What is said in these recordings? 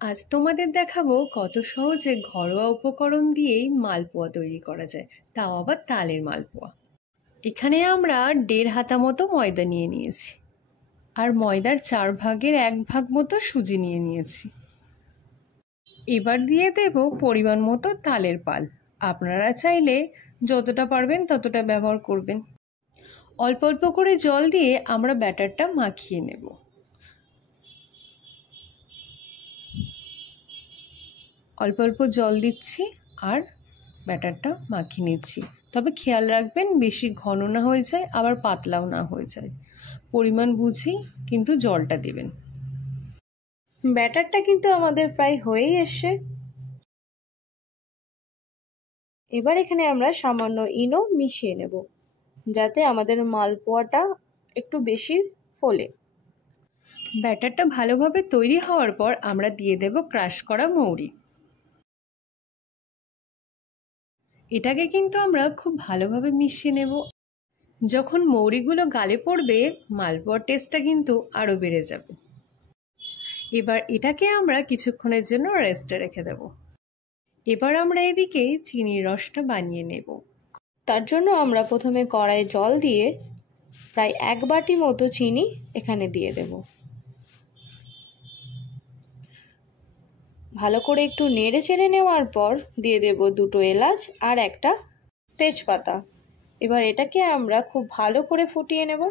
আজ তোমাদের দেখাবো কত সহজে ঘরোয়া উপকরণ দিয়েই মালপোয়া তৈরি করা যায়, তাও আবার তালের মালপোয়া। এখানে আমরা 1.5 হাতা মতো ময়দা নিয়ে নিয়েছি, আর ময়দার 4 ভাগের 1 ভাগ মতো সুজি নিয়ে নিয়েছি। এবার দিয়ে দেব পরিমাণ মতো তালের পাল। আপনারা চাইলে যতটা পারবেন ততটা ব্যবহার করবেন। অল্প অল্প করে জল দিয়ে আমরা ব্যাটারটা মাখিয়ে নেব। অল্প অল্প জল দিচ্ছি আর ব্যাটারটা মাখিয়ে নিচ্ছি। তবে খেয়াল রাখবেন বেশি ঘন না হয়ে যায়, আবার পাতলাও না হয়ে যায়। পরিমাণ বুঝেই কিন্তু জলটা দেবেন। ব্যাটারটা কিন্তু আমাদের প্রায় হয়েই এসছে। এবার এখানে আমরা সামান্য ইনো মিশিয়ে নেব, যাতে আমাদের মালপোয়াটা একটু বেশি ফোলে। ব্যাটারটা ভালোভাবে তৈরি হওয়ার পর আমরা দিয়ে দেব ক্রাশ করা মৌরি। এটাকে কিন্তু আমরা খুব ভালোভাবে মিশিয়ে নেব। যখন মৌরিগুলো গালে পড়বে, মালপোয়ার টেস্টটা কিন্তু আরও বেড়ে যাবে। এবার এটাকে আমরা কিছুক্ষণের জন্য রেস্টে রেখে দেব। এবার আমরা এদিকে চিনির রসটা বানিয়ে নেব। তার জন্য আমরা প্রথমে কড়াইয়ে জল দিয়ে প্রায় 1 বাটি মতো চিনি এখানে দিয়ে দেব। ভালো করে একটু নেড়ে চেড়ে নেওয়ার পর দিয়ে দেব 2টো এলাচ আর একটা তেজপাতা। এবার এটাকে আমরা খুব ভালো করে ফুটিয়ে নেব,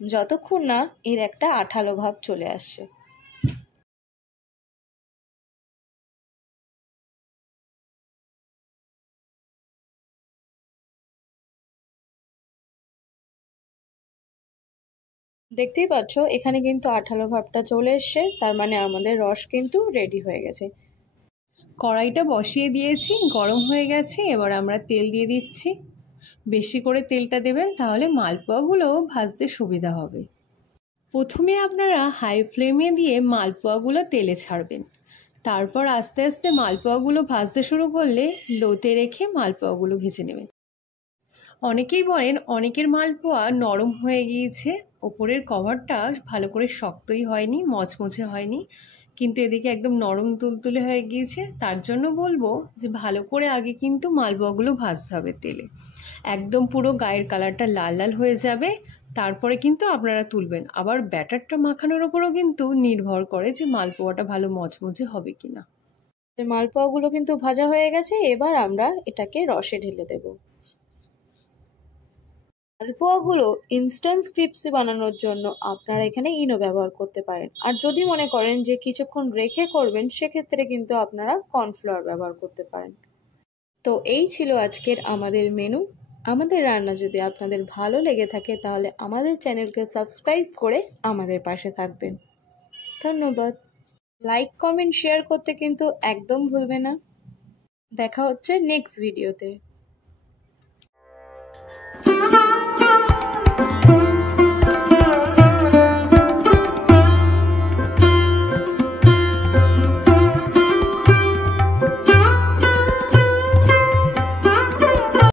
যতক্ষণ না এর একটা আঠালো ভাব চলে আসছে। দেখতেই পাচ্ছ এখানে কিন্তু আঠালো ভাবটা চলে এসছে, তার মানে আমাদের রস কিন্তু রেডি হয়ে গেছে। কড়াইটা বসিয়ে দিয়েছি, গরম হয়ে গেছে। এবার আমরা তেল দিয়ে দিচ্ছি। বেশি করে তেলটা দেবেন, তাহলে মালপোয়াগুলো ভাজতে সুবিধা হবে। প্রথমে আপনারা হাই ফ্লেমে দিয়ে মালপোয়াগুলো তেলে ছাড়বেন। তারপর আস্তে আস্তে মালপোয়াগুলো ভাজতে শুরু করলে লোতে রেখে মালপোয়াগুলো ভেজে নেবেন। অনেকেই বলেন অনেকের মালপোয়া নরম হয়ে গিয়েছে, ওপরের কভারটা ভালো করে শক্তই হয়নি, মচমচে হয়নি, কিন্তু এদিকে একদম নরম তুলতুলে হয়ে গিয়েছে। তার জন্য বলবো যে ভালো করে আগে কিন্তু মালপোয়াগুলো ভাজতে হবে তেলে। একদম পুরো গায়ের কালারটা লাল লাল হয়ে যাবে, তারপরে কিন্তু আপনারা তুলবেন। আবার ব্যাটারটা মাখানোর ওপরও কিন্তু নির্ভর করে যে মালপোয়াটা ভালো মচমচে হবে কিনা। মালপোয়াগুলো কিন্তু ভাজা হয়ে গেছে, এবার আমরা এটাকে রসে ঢেলে দেব। মালপোয়াগুলো ইনস্ট্যান্ট ক্রিস্পি বানানোর জন্য আপনারা এখানে ইনো ব্যবহার করতে পারেন, আর যদি মনে করেন যে কিছুক্ষণ রেখে করবেন, সেক্ষেত্রে কিন্তু আপনারা কর্নফ্লাওয়ার ব্যবহার করতে পারেন। তো এই ছিল আজকের আমাদের মেনু। আমাদের রান্না যদি আপনাদের ভালো লেগে থাকে তাহলে আমাদের চ্যানেলকে সাবস্ক্রাইব করে আমাদের পাশে থাকবেন। ধন্যবাদ। লাইক, কমেন্ট, শেয়ার করতে কিন্তু একদম ভুলবে না। দেখা হচ্ছে নেক্সট ভিডিওতে।